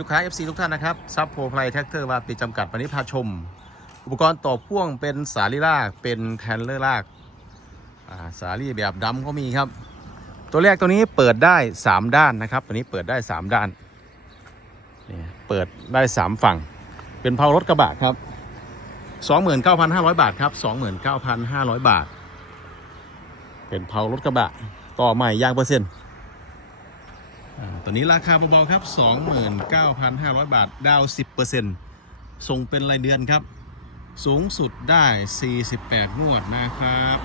ลูกค้า FC ทุกท่านนะครับซับโพไพรแท็กเตอร์วาปีจำกัดวันนี้พาชม อุปกรณ์ต่อพ่วงเป็นสาลีลากเป็นแทนเลอร์ลากาสาลีแบบดำก็มีครับ ตัวแรกตัวนี้เปิดได้ 3 ด้านนะครับตัวนี้เปิดได้ 3 ด้านนี่เปิดได้ 3 ฝั่ง เป็นเพารถกระบะครับ 29,500 บาทครับ 29,500 บาท เป็นเพารถกระบะต่อใหม่ยางเปอร์เซ็นต์ ตัวนี้ราคาเบาๆครับ 29,500 บาท ดาว 10%ส่งเป็นรายเดือนครับ สูงสุดได้ 48 งวดนะครับ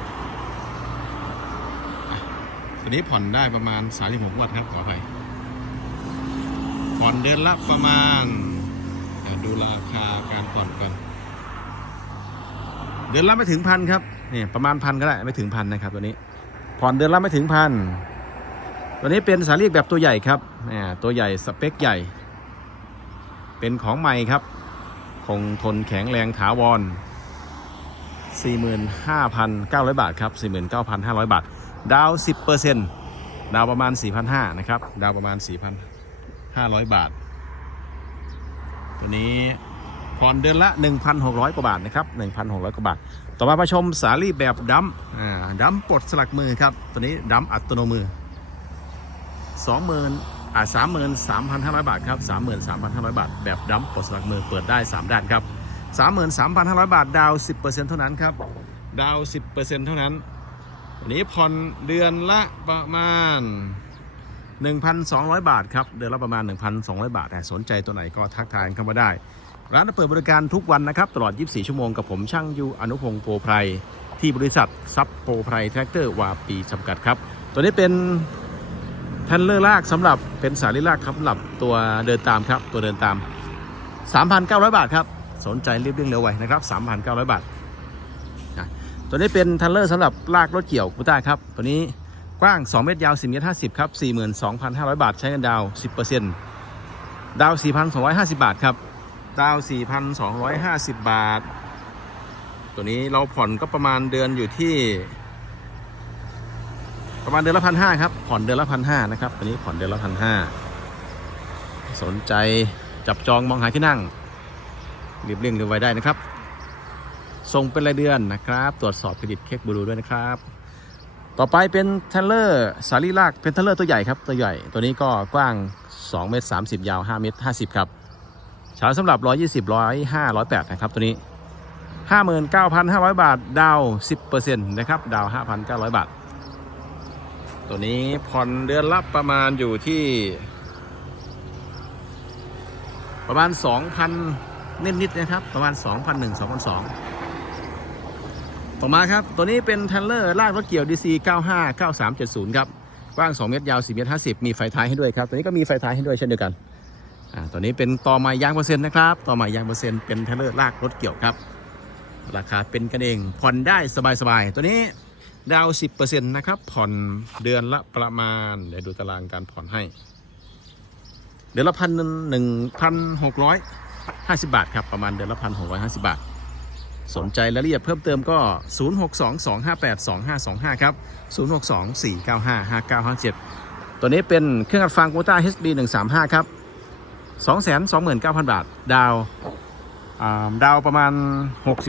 ตัวนี้ผ่อนได้ประมาณ 36 งวดครับ ขออภัยผ่อนเดือนละประมาณดูราคาการผ่อนก่อน เดือนละไม่ถึงพันครับนี่ประมาณพันก็ได้ไม่ถึงพันนะครับตัวนี้ ผ่อนเดือนละไม่ถึงพัน ตัวนี้เป็นสาลีกแบบตัวใหญ่ครับตัวใหญ่สเปคใหญ่ เป็นของใหม่ครับ คงทนแข็งแรงถาวร 45,900 บาทครับ 49,500 บาท ดาว 10%ดาวประมาณ 4,500นะครับ ดาวประมาณ 4,500 บาท ตัวนี้ผ่อนเดือนละ 1,600 กว่าบาทนะครับ 1,600 กว่าบาท ต่อมามาชมสาลีแบบดัมดัมปลดสลักมือครับ ตัวนี้ดัมอัตโนมือ สองหมื่นอ่าสามหมื่นสามพันห้าร้อยบาทครับสามหมื่นสามพันห้าร้อยบาท แบบดัมปลดสลักมือเปิดได้สามด้านครับสามหมื่นสามพันห้าร้อยบาทดาวสิบเปอร์เซ็นต์เท่านั้นครับ ดาวสิบเปอร์เซ็นต์เท่านั้นวันนี้ผ่อนเดือนละประมาณ 1,200 บาทครับ เดือนละประมาณ 1,200 บาท แต่สนใจตัวไหนก็ทักทายเข้ามาได้ ร้านเปิดบริการทุกวันนะครับ ตลอด 24 ชั่วโมงกับผมช่างยูอนุพงศ์โปรไพรที่บริษัทซับโปรไพรแทรกเตอร์วาปีจำกัดครับ ตัวนี้เป็น แทนเลอร์ลากสำหรับเป็นสาลีลากครับสำหรับตัวเดินตามครับตัวเดินตาม 3,900 บาทครับสนใจรีบเร่งเร็วไวนะครับ 3,900 บาทนะตัวนี้เป็นทันเลอร์สำหรับลากรถเกี่ยวกุต้าครับตัวนี้กว้าง 2 เมตรยาว4เมตร 50 ครับ 42,500 บาท ใช้เงินดาว 10%ดาว 4,250 บาทครับ ดาว 4,250 บาท ตัวนี้เราผ่อนก็ประมาณเดือนอยู่ที่ ประมาณเดือนละพันห้าครับ ผ่อนเดือนละพันห้านะครับตัวนี้ผ่อนเดือนละพันห้าสนใจจับจองมองหาที่นั่งรีบเร่งเร็วไวได้นะครับส่งเป็นรายเดือนนะครับ ตรวจสอบเครดิตเช็คบูรูด้วยนะครับ ต่อไปเป็นเทเลอร์สาลีลากเป็นเทเลอร์ตัวใหญ่ครับตัวใหญ่ตัวนี้ก็กว้าง2เมตร30 ยาว 5 เมตร 50 ครับฉายสำหรับ 120 105 108 นะครับ ตัวนี้ 59,500 บาท ดาว 10%นะครับ ดาว 5,900 บาท ตัวนี้ผ่อนเดือนละประมาณอยู่ที่ ประมาณ 2,000 นิดๆนะครับ ประมาณ 2,001 2,002 ต่อมาครับ ตัวนี้เป็นทันเลอร์ลากรถเกี่ยว DC 95 9370 ครับกว้าง 2 เมตรยาว 4 เมตร 50 มีไฟท้ายให้ด้วยครับ ตัวนี้ก็มีไฟท้ายให้ด้วยเช่นเดียวกันอ่าตัวนี้เป็นต่อไม้ยางเปอร์เซ็นต์นะครับ ต่อไม้ยางเปอร์เซ็นต์เป็นทันเลอร์ลากรถเกี่ยวครับ ราคาเป็นกันเองผ่อนได้สบายๆตัวนี้ ดาว10%นะครับ ผ่อนเดือนละประมาณ เดี๋ยวดูตารางการผ่อนให้ เดือนละพันหนึ่งพันหกร้อยห้าสิบบาทครับ ประมาณเดือนละพันหกร้อยห้าสิบบาท สนใจรายละเอียดเพิ่มเติมก็ 0 6 2 2 5 8 2 5 2 5 ครับ 0 6 2 4 9 5 5 9 5 7 ตัวนี้เป็นเครื่องอัดฟัง Quota HB 135ครับ 229,000 บาท ดาวดาวประมาณ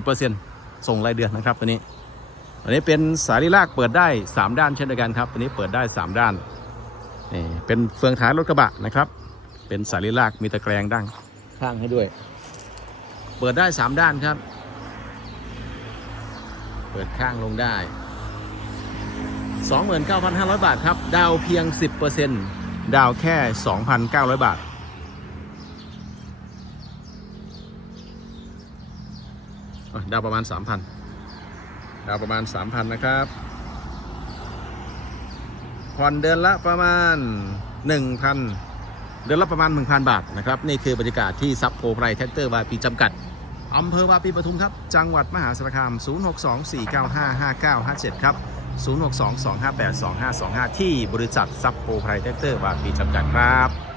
60%ส่งรายเดือนนะครับตัวนี้ อันนี้เป็นสายลีลากเปิดได้ 3 ด้านเช่นเดียวกันครับตัวนี้เปิดได้ 3 ด้านนี่เป็นเฟืองท้ายรถกระบะนะครับ เป็นสายลีลากมีตะแกรงดั้งข้างให้ด้วย เปิดได้ 3 ด้านครับ เปิดข้างลงได้ 29,500 บาทครับ ดาวเพียง 10%ดาวแค่ 2,900 บาทอะดาวประมาณ 3,000 ดาวประมาณ 3,000 นะครับ ผ่อนเดือนละประมาณ 1,000 เดือนละประมาณ 1,000 บาทนะครับ นี่คือบรรยากาศที่ซับโพไพรแท็กเตอร์วาปีจำกัดอำเภอวาปีปทุมครับ จังหวัดมหาสารคาม 0624955957 ครับ 0622582525 ที่บริษัทซับโพไพรแท็กเตอร์วาปีจำกัดครับ